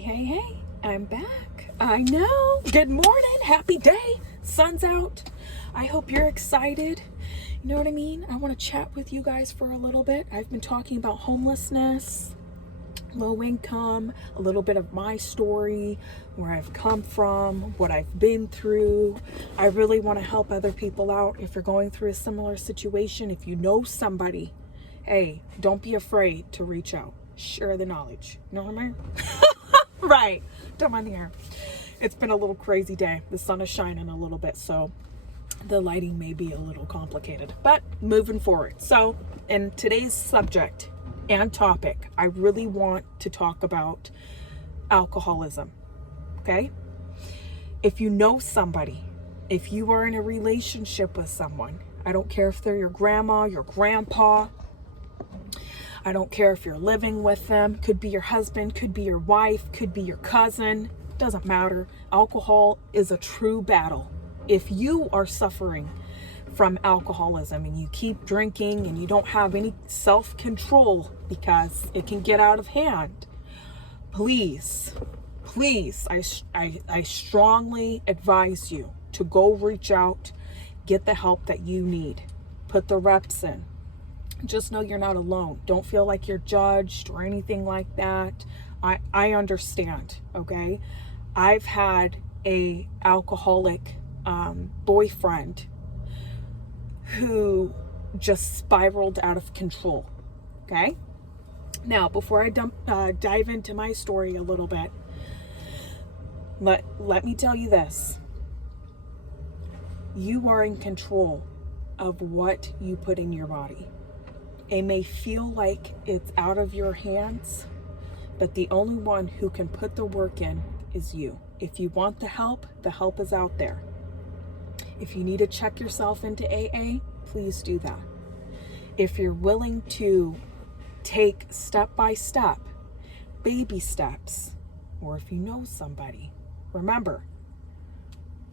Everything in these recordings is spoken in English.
Hey, I'm back. I know. Good morning. Happy day. Sun's out. I hope you're excited. You know what I mean? I want to chat with you guys for a little bit. I've been talking about homelessness, low income, a little bit of my story, where I've come from, what I've been through. I really want to help other people out. If you're going through a similar situation, if you know somebody, hey, don't be afraid to reach out. Share the knowledge. You know what I mean? Right. Don't mind the air. It's been a little crazy day. The sun is shining a little bit, so the lighting may be a little complicated, but moving forward. So in today's subject and topic, I really want to talk about alcoholism. Okay? If you know somebody, if you are in a relationship with someone, I don't care if they're your grandma, your grandpa, I don't care if you're living with them, could be your husband, could be your wife, could be your cousin, doesn't matter. Alcohol is a true battle. If you are suffering from alcoholism and you keep drinking and you don't have any self-control because it can get out of hand, please, I strongly advise you to go reach out, get the help that you need, put the reps in. Just know you're not alone. Don't feel like you're judged or anything like that. I understand, okay? I've had a alcoholic boyfriend who just spiraled out of control, okay? Now, before I dive into my story a little bit, let me tell you this. You are in control of what you put in your body. It may feel like it's out of your hands, but the only one who can put the work in is you. If you want the help is out there. If you need to check yourself into AA, please do that. If you're willing to take step by step, baby steps, or if you know somebody, remember,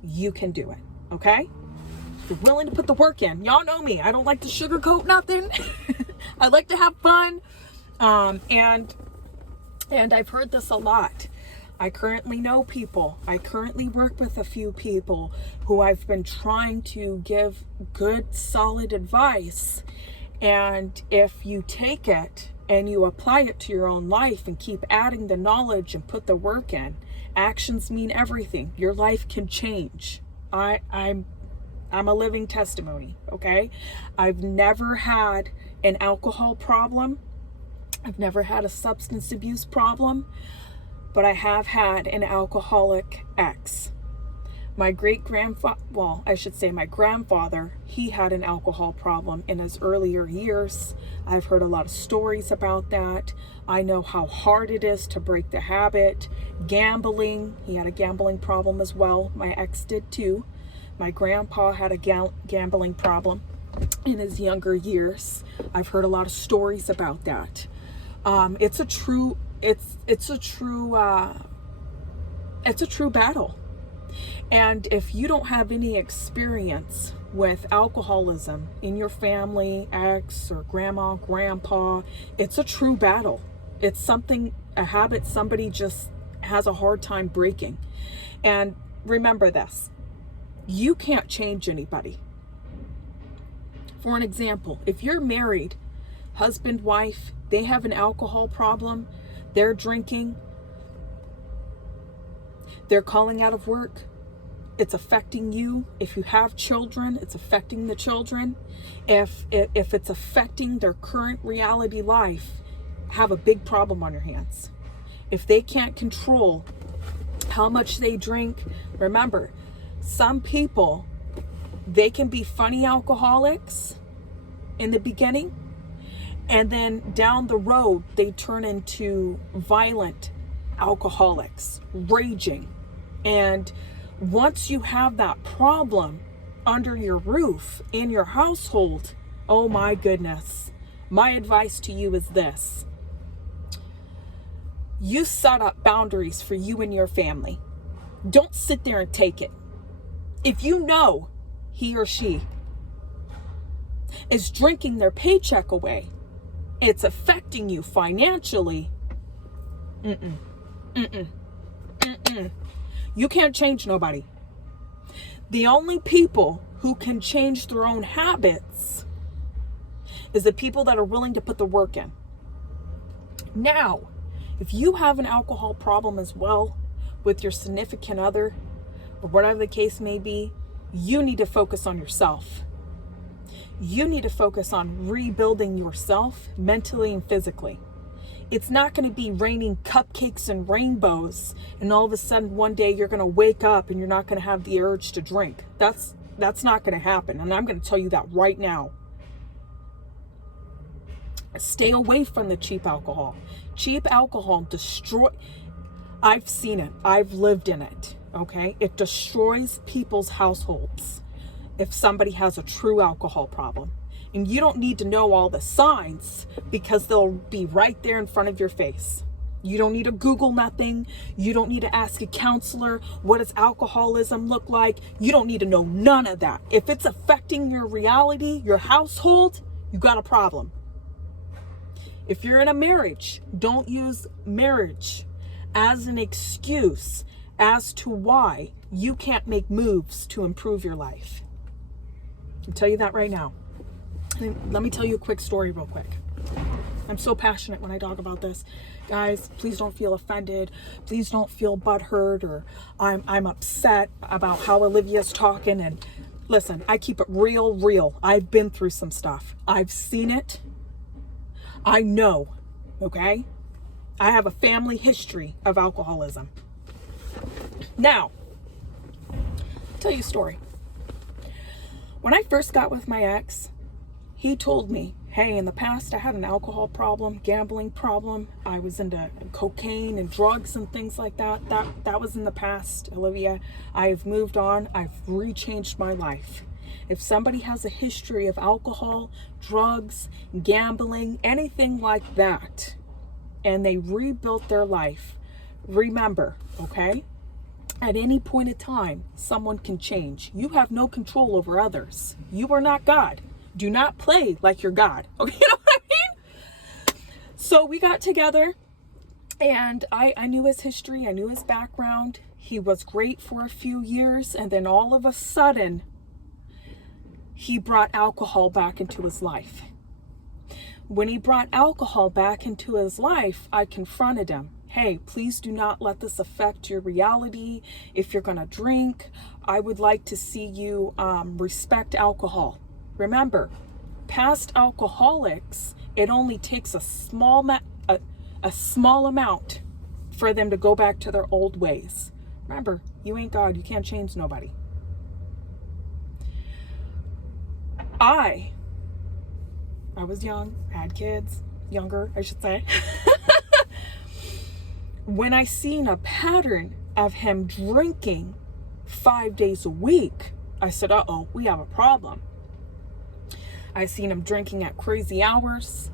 you can do it, okay? If you're willing to put the work in, y'all know me. I don't like to sugarcoat nothing. I like to have fun. And I've heard this a lot. I currently know people. I currently work with a few people who I've been trying to give good, solid advice. And if you take it and you apply it to your own life and keep adding the knowledge and put the work in, actions mean everything. Your life can change. I'm a living testimony, okay? I've never had an alcohol problem. I've never had a substance abuse problem, but I have had an alcoholic ex. My grandfather, he had an alcohol problem in his earlier years. I've heard a lot of stories about that. I know how hard it is to break the habit. Gambling, he had a gambling problem as well. My ex did too. My grandpa had a gambling problem in his younger years. I've heard a lot of stories about that. It's a true battle. And if you don't have any experience with alcoholism in your family, ex or grandma, grandpa, it's a true battle. It's a habit somebody just has a hard time breaking. And remember this. You can't change anybody. For an example, if you're married, husband, wife, they have an alcohol problem, they're drinking, they're calling out of work, it's affecting you. If you have children, it's affecting the children. If it's affecting their current reality life, have a big problem on your hands. If they can't control how much they drink, remember, some people, they can be funny alcoholics in the beginning, and then down the road, they turn into violent alcoholics, raging. And once you have that problem under your roof, in your household, oh my goodness, my advice to you is this. You set up boundaries for you and your family. Don't sit there and take it. If you know he or she is drinking their paycheck away, it's affecting you financially, You can't change nobody. The only people who can change their own habits is the people that are willing to put the work in. Now, if you have an alcohol problem as well with your significant other, or whatever the case may be, you need to focus on yourself. You need to focus on rebuilding yourself mentally and physically. It's not going to be raining cupcakes and rainbows, and all of a sudden one day you're going to wake up and you're not going to have the urge to drink. That's not going to happen, and I'm going to tell you that right now. Stay away from the cheap alcohol. Cheap alcohol I've seen it. I've lived in it. Okay? It destroys people's households if somebody has a true alcohol problem. And you don't need to know all the signs because they'll be right there in front of your face. You don't need to Google nothing. You don't need to ask a counselor, what does alcoholism look like? You don't need to know none of that. If it's affecting your reality, your household, you got a problem. If you're in a marriage, don't use marriage as an excuse as to why you can't make moves to improve your life. I'll tell you that right now. Let me tell you a quick story real quick. I'm so passionate when I talk about this. Guys, please don't feel offended. Please don't feel butthurt or I'm upset about how Olivia's talking. And listen, I keep it real. I've been through some stuff. I've seen it. I know, okay? I have a family history of alcoholism. Now, I'll tell you a story. When I first got with my ex, he told me, hey, in the past I had an alcohol problem, gambling problem. I was into cocaine and drugs and things like that. That was in the past, Olivia. I've moved on. I've rechanged my life. If somebody has a history of alcohol, drugs, gambling, anything like that, and they rebuilt their life, remember, okay? At any point in time, someone can change. You have no control over others. You are not God. Do not play like you're God. Okay, you know what I mean? So we got together and I knew his history. I knew his background. He was great for a few years. And then all of a sudden, he brought alcohol back into his life. When he brought alcohol back into his life, I confronted him. Hey, please do not let this affect your reality. If you're going to drink, I would like to see you respect alcohol. Remember, past alcoholics, it only takes a small amount for them to go back to their old ways. Remember, you ain't God. You can't change nobody. I was young, had kids, younger, I should say. When I seen a pattern of him drinking 5 days a week, I said, uh-oh, we have a problem. I seen him drinking at crazy hours.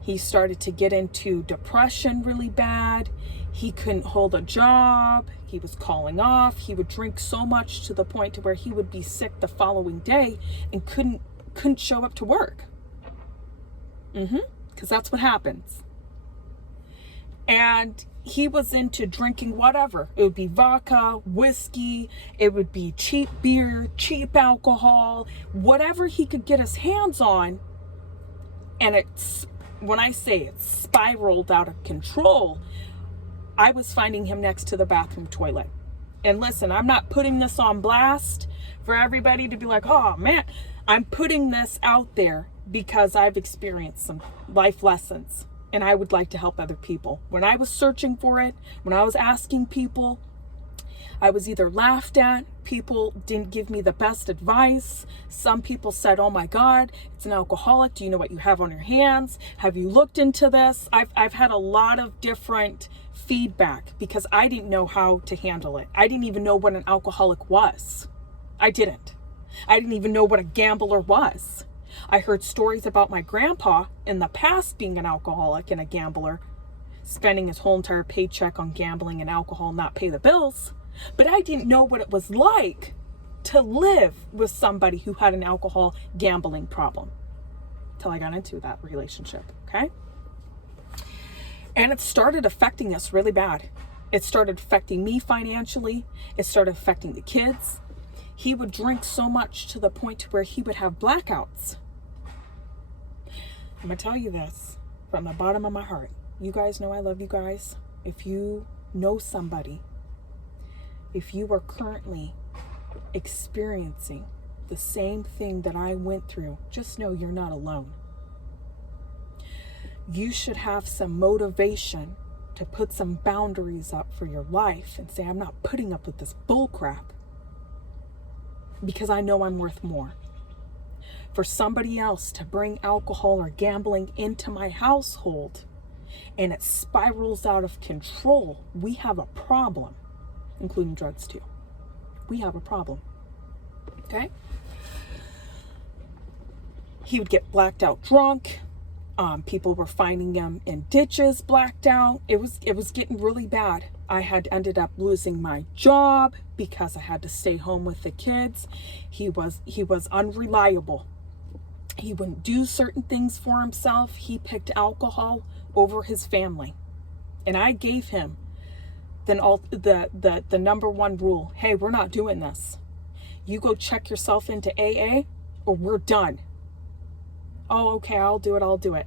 He started to get into depression really bad. He couldn't hold a job. He was calling off. He would drink so much to the point to where he would be sick the following day and couldn't show up to work. Because that's what happens. And he was into drinking whatever. It would be vodka, whiskey, it would be cheap beer, cheap alcohol, whatever he could get his hands on. And when I say it spiraled out of control, I was finding him next to the bathroom toilet. And listen, I'm not putting this on blast for everybody to be like, oh man, I'm putting this out there because I've experienced some life lessons. And I would like to help other people. When I was searching for it, when I was asking people, I was either laughed at, people didn't give me the best advice. Some people said, oh my God, it's an alcoholic. Do you know what you have on your hands? Have you looked into this? I've had a lot of different feedback because I didn't know how to handle it. I didn't even know what an alcoholic was. I didn't even know what a gambler was. I heard stories about my grandpa in the past being an alcoholic and a gambler, spending his whole entire paycheck on gambling and alcohol, not pay the bills. But I didn't know what it was like to live with somebody who had an alcohol gambling problem till I got into that relationship, okay? And it started affecting us really bad. It started affecting me financially. It started affecting the kids. He would drink so much to the point where he would have blackouts. I'm going to tell you this from the bottom of my heart. You guys know I love you guys. If you know somebody, if you are currently experiencing the same thing that I went through, just know you're not alone. You should have some motivation to put some boundaries up for your life and say, I'm not putting up with this bull crap because I know I'm worth more. For somebody else to bring alcohol or gambling into my household and it spirals out of control, we have a problem, including drugs too. We have a problem. Okay? He would get blacked out drunk. People were finding him in ditches, blacked out. It was getting really bad. I had ended up losing my job because I had to stay home with the kids. He was unreliable. He wouldn't do certain things for himself. He picked alcohol over his family. And I gave him the number one rule. Hey, we're not doing this. You go check yourself into AA or we're done. Oh, okay, I'll do it.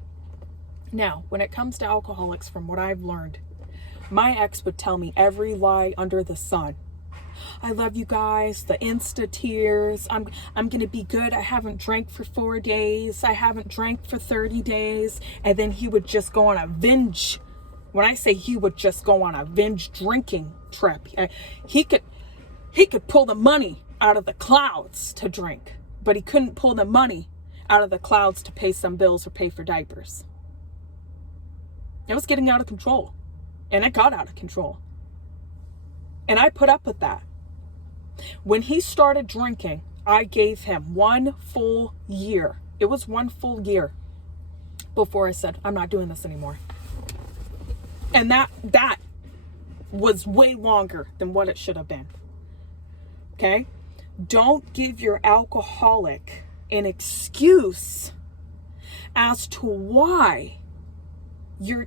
Now, when it comes to alcoholics, from what I've learned, my ex would tell me every lie under the sun. I love you guys, the Insta tears. I'm going to be good. I haven't drank for 4 days. I haven't drank for 30 days. And then he would just go on a binge. When I say he would just go on a binge drinking trip, he could pull the money out of the clouds to drink, but he couldn't pull the money out of the clouds to pay some bills or pay for diapers. It was getting out of control, and it got out of control. And I put up with that. When he started drinking, I gave him 1 full year. It was 1 full year before I said, I'm not doing this anymore. And that was way longer than what it should have been. Okay? Don't give your alcoholic an excuse as to why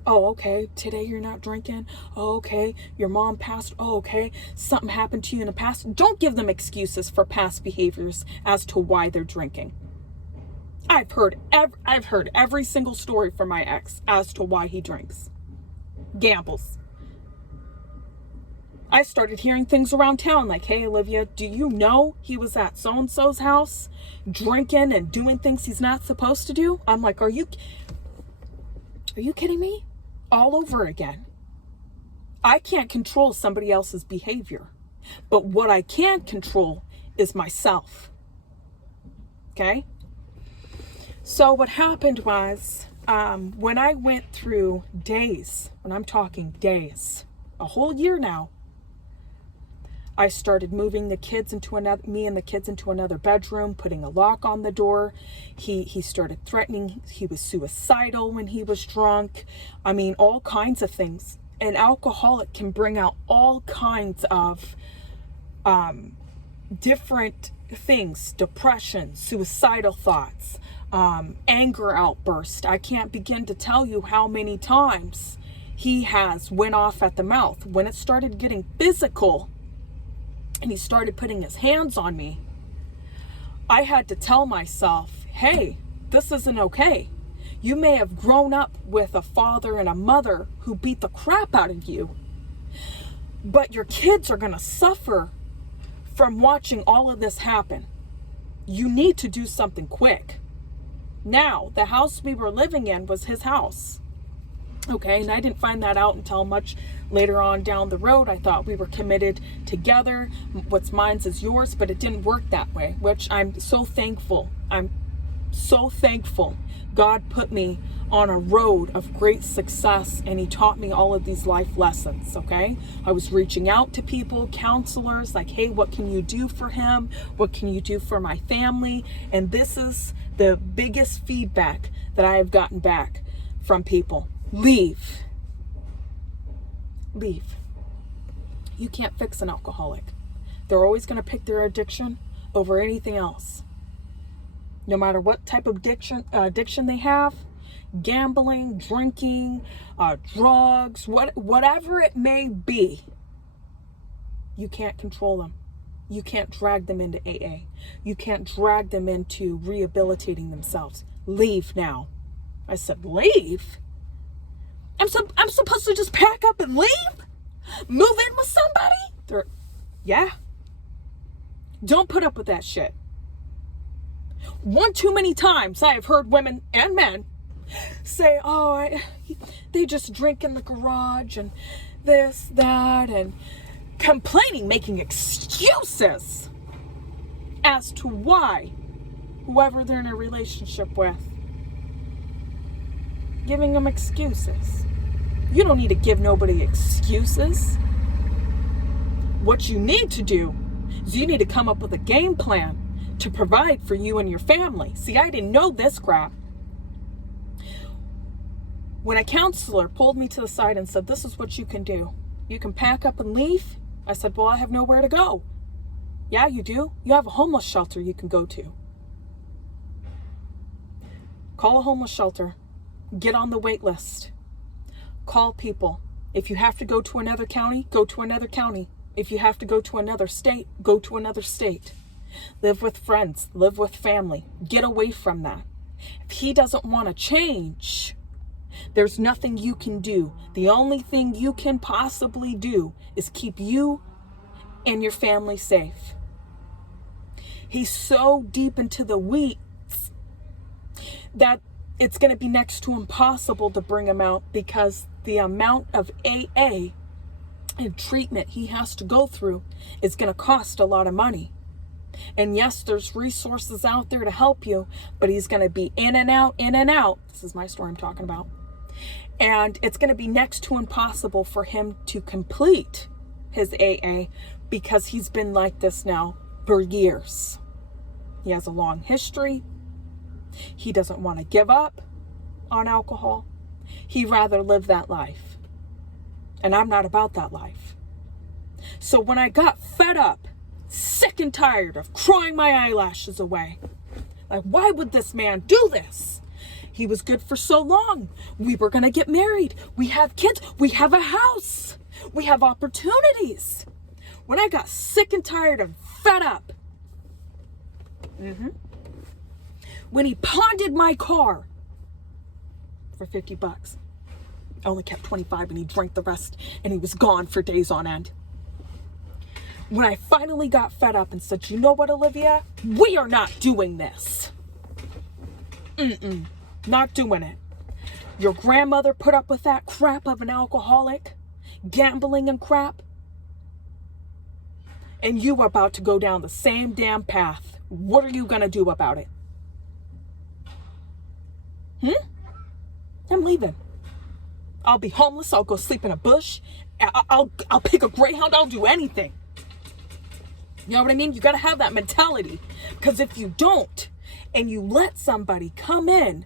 okay, today you're not drinking. Oh, okay, your mom passed. Oh, okay, something happened to you in the past. Don't give them excuses for past behaviors as to why they're drinking. I've heard every single story from my ex as to why he drinks. Gambles. I started hearing things around town like, hey, Olivia, do you know he was at so-and-so's house drinking and doing things he's not supposed to do? I'm like, are you kidding me? All over again. I can't control somebody else's behavior, but what I can control is myself. Okay? So what happened was, when I went through days, when I'm talking days, a whole year now, I started moving me and the kids into another bedroom, putting a lock on the door. He started threatening. He was suicidal when he was drunk. I mean, all kinds of things. An alcoholic can bring out all kinds of different things: depression, suicidal thoughts, anger outburst. I can't begin to tell you how many times he has went off at the mouth. When it started getting physical, and he started putting his hands on me, I had to tell myself, hey, this isn't okay. You may have grown up with a father and a mother who beat the crap out of you, but your kids are going to suffer from watching all of this happen. You need to do something quick. Now, the house we were living in was his house. Okay, and I didn't find that out until much later on down the road. I thought we were committed together. What's mine is yours, but it didn't work that way, which I'm so thankful. I'm so thankful. God put me on a road of great success, and he taught me all of these life lessons, okay? I was reaching out to people, counselors, like, hey, what can you do for him? What can you do for my family? And this is the biggest feedback that I have gotten back from people. Leave. You can't fix an alcoholic. They're always going to pick their addiction over anything else. No matter what type of addiction they have, gambling, drinking, drugs, whatever it may be, you can't control them. You can't drag them into AA. You can't drag them into rehabilitating themselves. Leave now. I said, leave? I'm supposed to just pack up and leave? Move in with somebody? Yeah. Don't put up with that shit. One too many times I have heard women and men say, they just drink in the garage and this, that, and complaining, making excuses as to why whoever they're in a relationship with, giving them excuses. You don't need to give nobody excuses. What you need to do is you need to come up with a game plan to provide for you and your family. See, I didn't know this crap. When a counselor pulled me to the side and said, this is what you can do. You can pack up and leave. I said, well, I have nowhere to go. Yeah, you do. You have a homeless shelter you can go to. Call a homeless shelter. Get on the wait list. Call people. If you have to go to another county, go to another county. If you have to go to another state, go to another state. Live with friends. Live with family. Get away from that. If he doesn't want to change, there's nothing you can do. The only thing you can possibly do is keep you and your family safe. He's so deep into the weeds that it's going to be next to impossible to bring him out, because the amount of AA and treatment he has to go through is going to cost a lot of money. And yes, there's resources out there to help you, but he's going to be in and out, in and out. This is my story I'm talking about. And it's going to be next to impossible for him to complete his AA, because he's been like this now for years. He has a long history. He doesn't want to give up on alcohol. He'd rather live that life. And I'm not about that life. So when I got fed up, sick and tired of crying my eyelashes away, like, why would this man do this? He was good for so long. We were going to get married. We have kids. We have a house. We have opportunities. When I got sick and tired and fed up, when he pawned my car for $50, I only kept 25 and he drank the rest and he was gone for days on end. When I finally got fed up and said, you know what, Olivia? We are not doing this. Not doing it. Your grandmother put up with that crap of an alcoholic, gambling and crap. And you are about to go down the same damn path. What are you going to do about it? I'm leaving. I'll be homeless. I'll go sleep in a bush. I'll pick a Greyhound. I'll do anything. You know what I mean? You got to have that mentality. Because if you don't, and you let somebody come in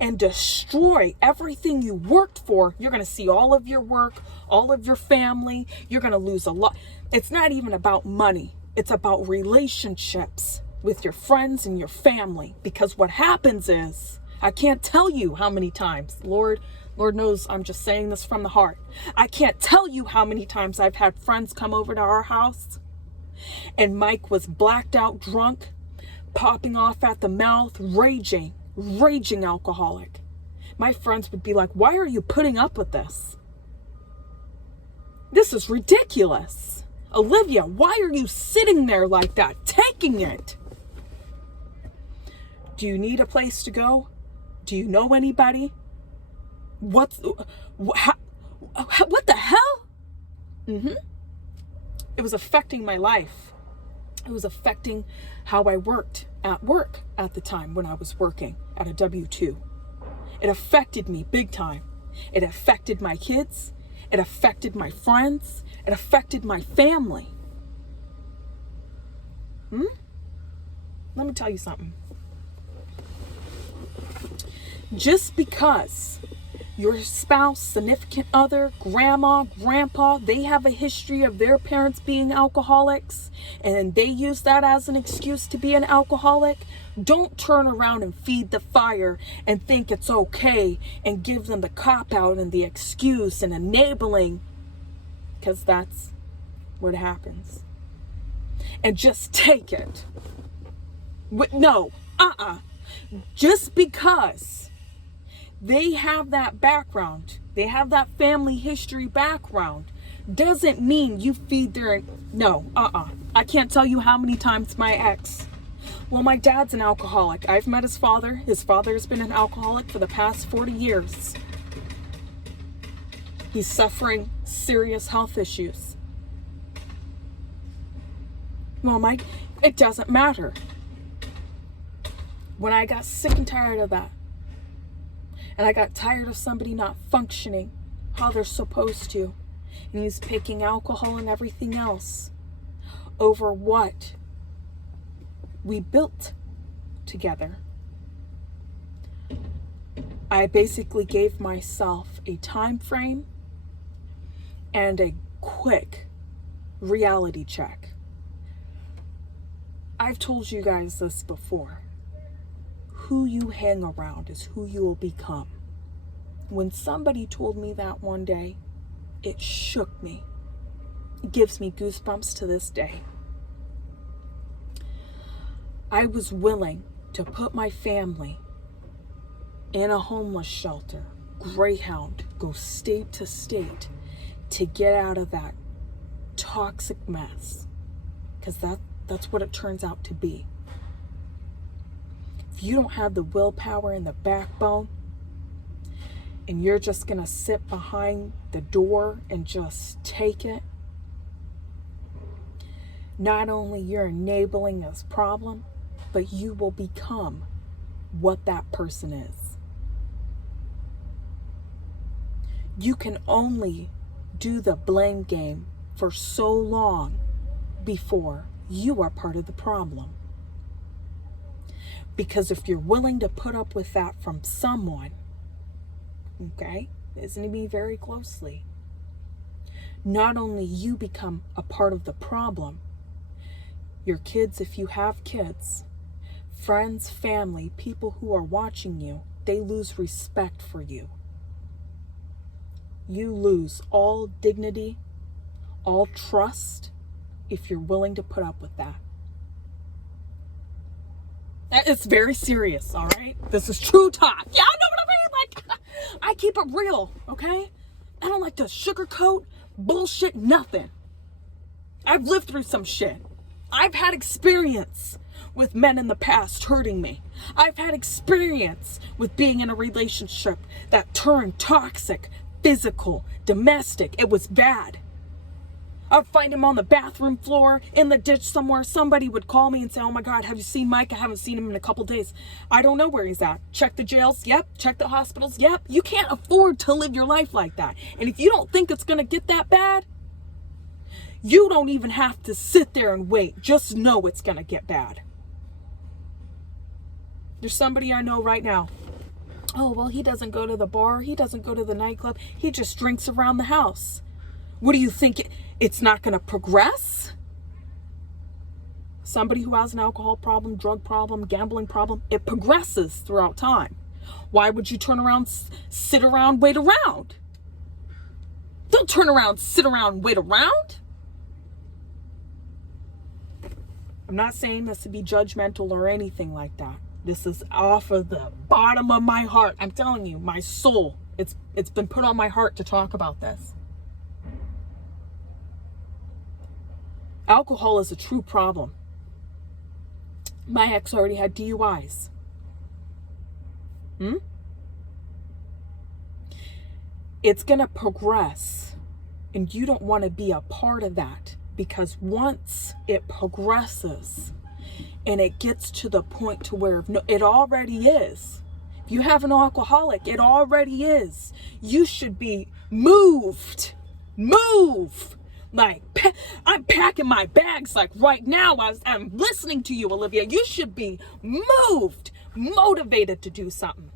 and destroy everything you worked for, you're going to see all of your work, all of your family. You're going to lose a lot. It's not even about money. It's about relationships with your friends and your family. Because what happens is, I can't tell you how many times, Lord knows I'm just saying this from the heart. I can't tell you how many times I've had friends come over to our house and Mike was blacked out drunk, popping off at the mouth, raging alcoholic. My friends would be like, why are you putting up with this? This is ridiculous. Olivia, why are you sitting there like that, taking it? Do you need a place to go? Do you know anybody? What the hell? It was affecting my life. It was affecting how I worked at work at the time when I was working at a W-2. It affected me big time. It affected my kids. It affected my friends. It affected my family. Let me tell you something. Just because your spouse, significant other, grandma, grandpa, they have a history of their parents being alcoholics and they use that as an excuse to be an alcoholic, don't turn around and feed the fire and think it's okay and give them the cop out and the excuse and enabling, because that's what happens. And just take it. No, just because they have that background, they have that family history background, doesn't mean you feed their, no, I can't tell you how many times my ex, well, my dad's an alcoholic. I've met his father. His father has been an alcoholic for the past 40 years. He's suffering serious health issues. Well, it doesn't matter. When I got sick and tired of that, and I got tired of somebody not functioning how they're supposed to, and he's picking alcohol and everything else over what we built together, I basically gave myself a time frame and a quick reality check. I've told you guys this before. Who you hang around is who you will become. When somebody told me that one day, it shook me. It gives me goosebumps to this day. I was willing to put my family in a homeless shelter, Greyhound, go state to state to get out of that toxic mess. Because that's what it turns out to be. If you don't have the willpower and the backbone, and you're just going to sit behind the door and just take it, not only you're enabling this problem, but you will become what that person is. You can only do the blame game for so long before you are part of the problem. Because if you're willing to put up with that from someone, okay, listen to me very closely, not only you become a part of the problem, your kids, if you have kids, friends, family, people who are watching you, they lose respect for you. You lose all dignity, all trust, if you're willing to put up with that. It's very serious, all right? This is true talk. Yeah, I know what I mean. Like, I keep it real, okay? I don't like to sugarcoat, bullshit, nothing. I've lived through some shit. I've had experience with men in the past hurting me. I've had experience with being in a relationship that turned toxic, physical, domestic. It was bad. I'd find him on the bathroom floor, in the ditch somewhere. Somebody would call me and say, oh my God, have you seen Mike? I haven't seen him in a couple days. I don't know where he's at. Check the jails. Yep. Check the hospitals. Yep. You can't afford to live your life like that. And if you don't think it's going to get that bad, you don't even have to sit there and wait. Just know it's going to get bad. There's somebody I know right now. Oh, well, he doesn't go to the bar. He doesn't go to the nightclub. He just drinks around the house. What do you think? It's not going to progress? Somebody who has an alcohol problem, drug problem, gambling problem, it progresses throughout time. Why would you turn around, sit around, wait around? Don't turn around, sit around, wait around. I'm not saying this to be judgmental or anything like that. This is off of the bottom of my heart. I'm telling you, my soul, it's been put on my heart to talk about this. Alcohol is a true problem. My ex already had DUIs. It's going to progress, and you don't want to be a part of that, because once it progresses and it gets to the point to where it already is. If you have an alcoholic, it already is. You should be moved. Move. Like, I'm packing my bags like right now as I'm listening to you, Olivia. You should be moved, motivated to do something.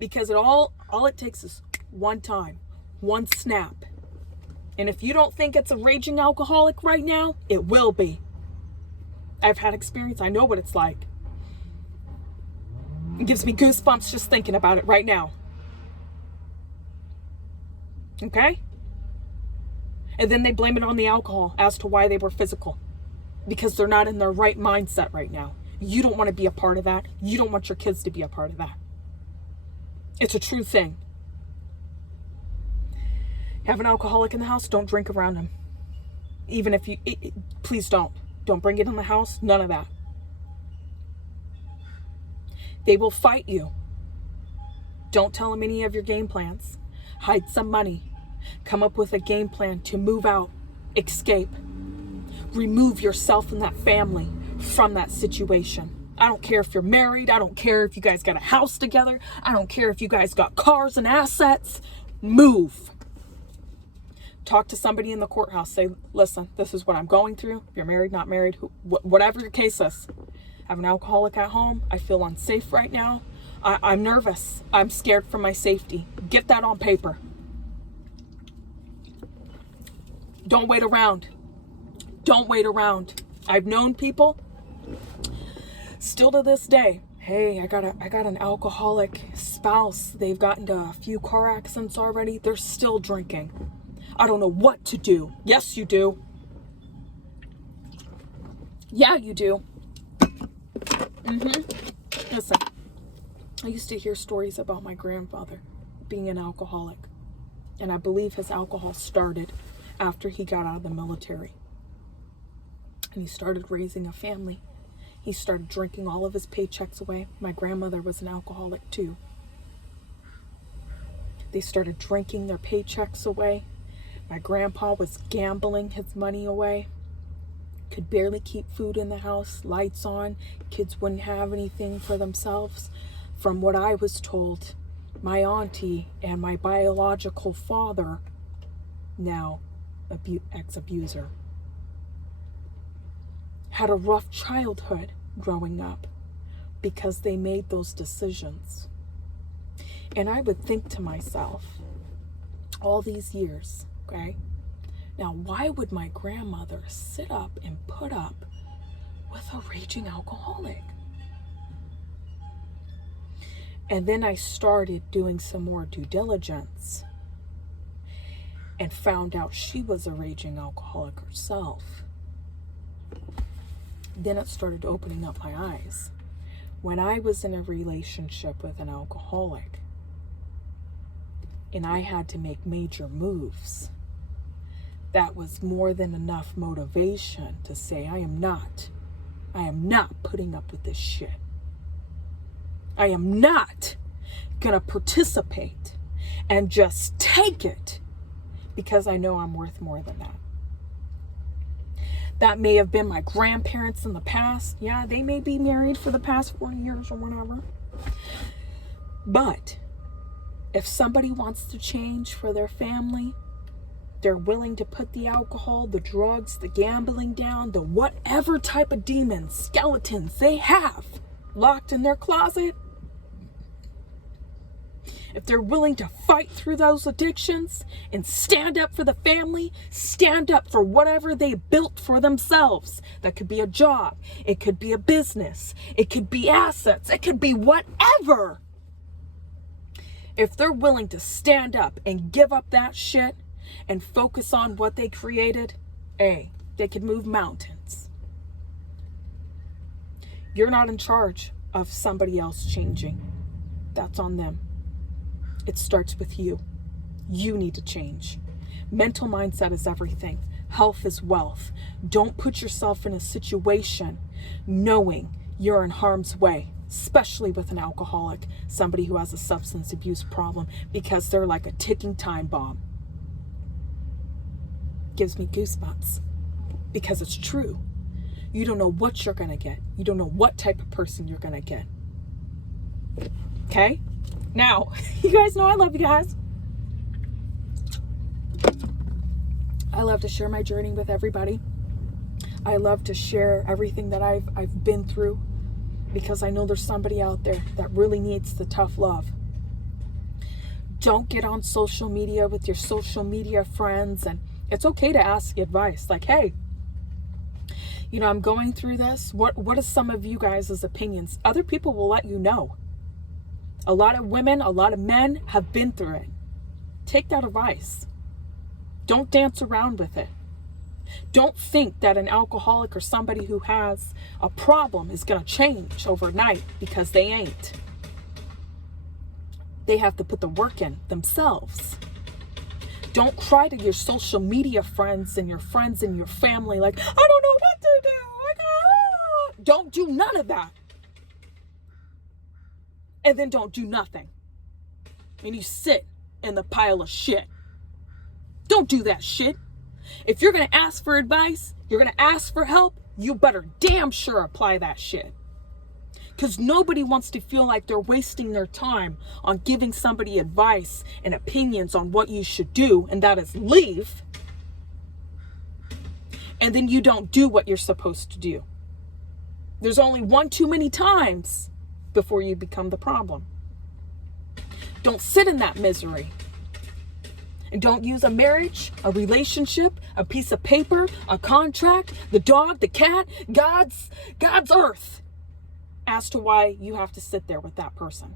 Because all it takes is one time, one snap. And if you don't think it's a raging alcoholic right now, it will be. I've had experience. I know what it's like. It gives me goosebumps just thinking about it right now. Okay? And then they blame it on the alcohol as to why they were physical. Because they're not in their right mindset right now. You don't want to be a part of that. You don't want your kids to be a part of that. It's a true thing. Have an alcoholic in the house, don't drink around him. Even if you, please don't. Don't bring it in the house, none of that. They will fight you. Don't tell them any of your game plans. Hide some money. Come up with a game plan to move out, escape. Remove yourself and that family from that situation. I don't care if you're married. I don't care if you guys got a house together. I don't care if you guys got cars and assets. Move. Talk to somebody in the courthouse. Say, listen, this is what I'm going through. If you're married, not married, whatever your case is. I have an alcoholic at home. I feel unsafe right now. I'm nervous. I'm scared for my safety. Get that on paper. Don't wait around. Don't wait around. I've known people, still to this day, hey, I got an alcoholic spouse. They've gotten into a few car accidents already. They're still drinking. I don't know what to do. Yes, you do. Yeah, you do. Listen, I used to hear stories about my grandfather being an alcoholic. And I believe his alcohol started after he got out of the military. And he started raising a family. He started drinking all of his paychecks away. My grandmother was an alcoholic too. They started drinking their paychecks away. My grandpa was gambling his money away. Could barely keep food in the house, lights on. Kids wouldn't have anything for themselves. From what I was told, my auntie and my biological father, now ex-abuser, had a rough childhood growing up because they made those decisions. And I would think to myself, all these years, okay, now why would my grandmother sit up and put up with a raging alcoholic? And then I started doing some more due diligence and found out she was a raging alcoholic herself. Then it started opening up my eyes. When I was in a relationship with an alcoholic and I had to make major moves, that was more than enough motivation to say, I am not putting up with this shit. I am not gonna participate and just take it because I know I'm worth more than that. That may have been my grandparents in the past. Yeah, they may be married for the past 40 years or whatever. But if somebody wants to change for their family, they're willing to put the alcohol, the drugs, the gambling down, the whatever type of demons, skeletons they have locked in their closet. If they're willing to fight through those addictions and stand up for the family, stand up for whatever they built for themselves. That could be a job. It could be a business. It could be assets. It could be whatever. If they're willing to stand up and give up that shit and focus on what they created, they could move mountains. You're not in charge of somebody else changing. That's on them. It starts with you. You need to change. Mental mindset is everything. Health is wealth. Don't put yourself in a situation knowing you're in harm's way, especially with an alcoholic, somebody who has a substance abuse problem, because they're like a ticking time bomb. Gives me goosebumps because it's true. You don't know what you're going to get. You don't know what type of person you're going to get. Okay? Now, you guys know I love you guys. I love to share my journey with everybody. I love to share everything that I've been through because I know there's somebody out there that really needs the tough love. Don't get on social media with your social media friends. And it's okay to ask advice. Like, hey, I'm going through this. What are some of you guys' opinions? Other people will let you know. A lot of women, a lot of men have been through it. Take that advice. Don't dance around with it. Don't think that an alcoholic or somebody who has a problem is going to change overnight, because they ain't. They have to put the work in themselves. Don't cry to your social media friends and your family like, I don't know what to do. Don't do none of that. And then don't do nothing. And you sit in the pile of shit. Don't do that shit. If you're going to ask for advice, you're going to ask for help, you better damn sure apply that shit. Because nobody wants to feel like they're wasting their time on giving somebody advice and opinions on what you should do, and that is leave. And then you don't do what you're supposed to do. There's only one too many times before you become the problem. Don't sit in that misery. And don't use a marriage, a relationship, a piece of paper, a contract, the dog, the cat, God's earth as to why you have to sit there with that person.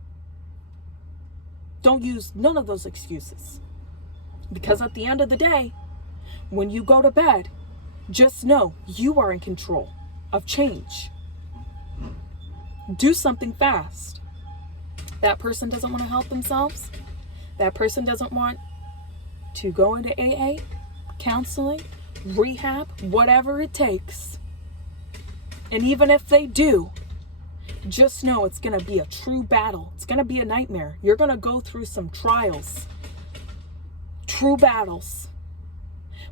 Don't use none of those excuses. Because at the end of the day, when you go to bed, just know you are in control of change. Do something fast. That person doesn't want to help themselves. That person doesn't want to go into AA, counseling, rehab, whatever it takes. And even if they do, just know it's going to be a true battle. It's going to be a nightmare. You're going to go through some trials, true battles.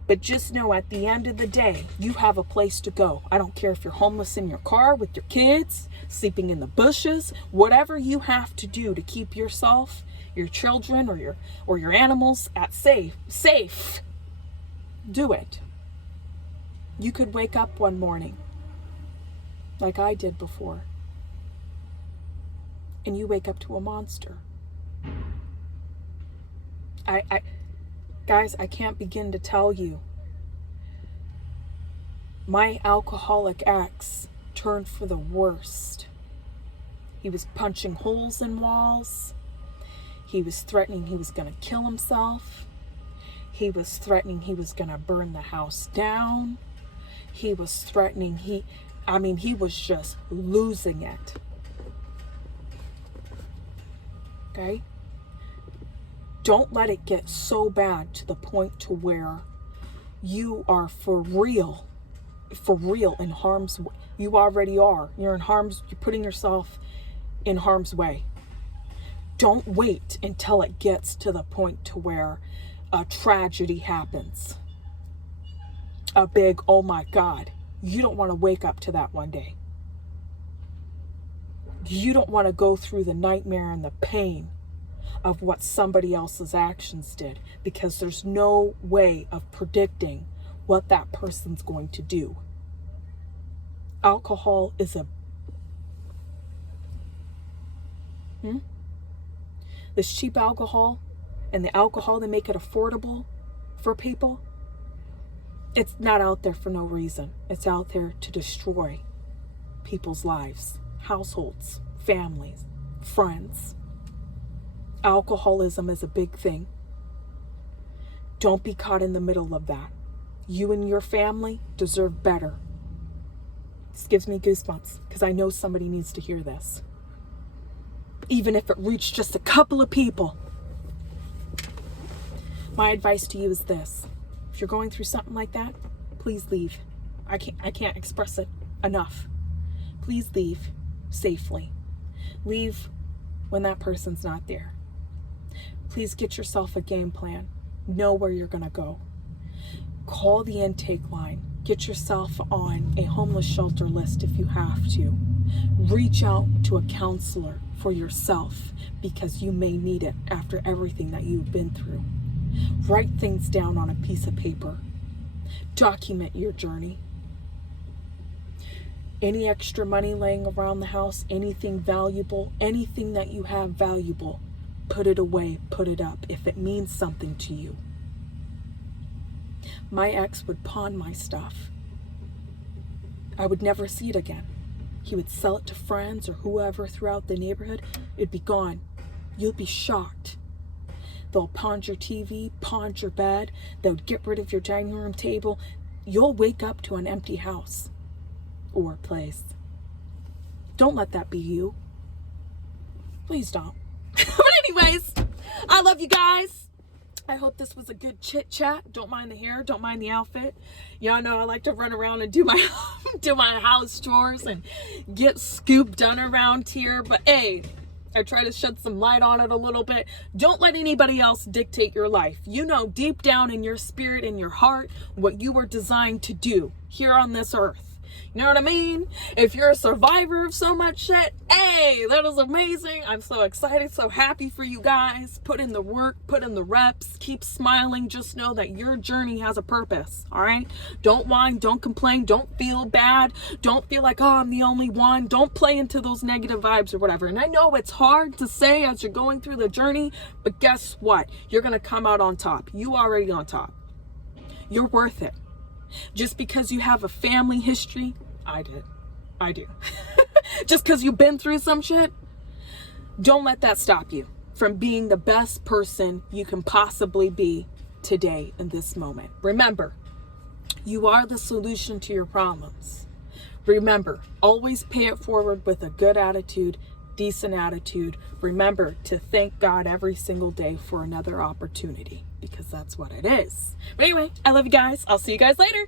But just know at the end of the day, you have a place to go. I don't care if you're homeless in your car with your kids, sleeping in the bushes, whatever you have to do to keep yourself, your children, or your animals at safe. Do it. You could wake up one morning, like I did before, and you wake up to a monster. Guys, I can't begin to tell you. My alcoholic ex turned for the worst. He was punching holes in walls. He was threatening he was going to kill himself. He was threatening he was going to burn the house down. He was threatening he was just losing it. Okay? Don't let it get so bad to the point to where you are for real in harm's way. You already are. You're putting yourself in harm's way. Don't wait until it gets to the point to where a tragedy happens. A big, oh my God. You don't want to wake up to that one day. You don't want to go through the nightmare and the pain of what somebody else's actions did, because there's no way of predicting what that person's going to do. Alcohol is this cheap alcohol, and the alcohol that make it affordable for people, it's not out there for no reason. It's out there to destroy people's lives, households, families, friends. Alcoholism is a big thing. Don't be caught in the middle of that. You and your family deserve better. This gives me goosebumps because I know somebody needs to hear this. Even if it reached just a couple of people. My advice to you is this. If you're going through something like that, please leave. I can't express it enough. Please leave safely. Leave when that person's not there. Please get yourself a game plan. Know where you're going to go. Call the intake line. Get yourself on a homeless shelter list if you have to. Reach out to a counselor for yourself because you may need it after everything that you've been through. Write things down on a piece of paper. Document your journey. Any extra money laying around the house, anything valuable, anything that you have valuable, put it away, put it up if it means something to you. My ex would pawn my stuff. I would never see it again. He would sell it to friends or whoever throughout the neighborhood. It'd be gone. You'll be shocked. They'll pawn your TV, pawn your bed. They'll get rid of your dining room table. You'll wake up to an empty house or place. Don't let that be you. Please don't. But anyways, I love you guys. I hope this was a good chit chat. Don't mind the hair, don't mind the outfit. Y'all know I like to run around and do my house chores and get scoop done around here. But hey, I try to shed some light on it a little bit. Don't let anybody else dictate your life. You know deep down in your spirit, in your heart, what you were designed to do here on this earth. You know what I mean? If you're a survivor of so much shit, hey, that is amazing. I'm so excited, so happy for you guys. Put in the work, put in the reps, keep smiling. Just know that your journey has a purpose, all right? Don't whine, don't complain, don't feel bad. Don't feel like, oh, I'm the only one. Don't play into those negative vibes or whatever. And I know it's hard to say as you're going through the journey, but guess what? You're going to come out on top. You already on top. You're worth it. Just because you have a family history, I do. Just because you've been through some shit, don't let that stop you from being the best person you can possibly be today in this moment. Remember, you are the solution to your problems. Remember, always pay it forward with a good attitude, decent attitude. Remember to thank God every single day for another opportunity, because that's what it is. But anyway, I love you guys. I'll see you guys later.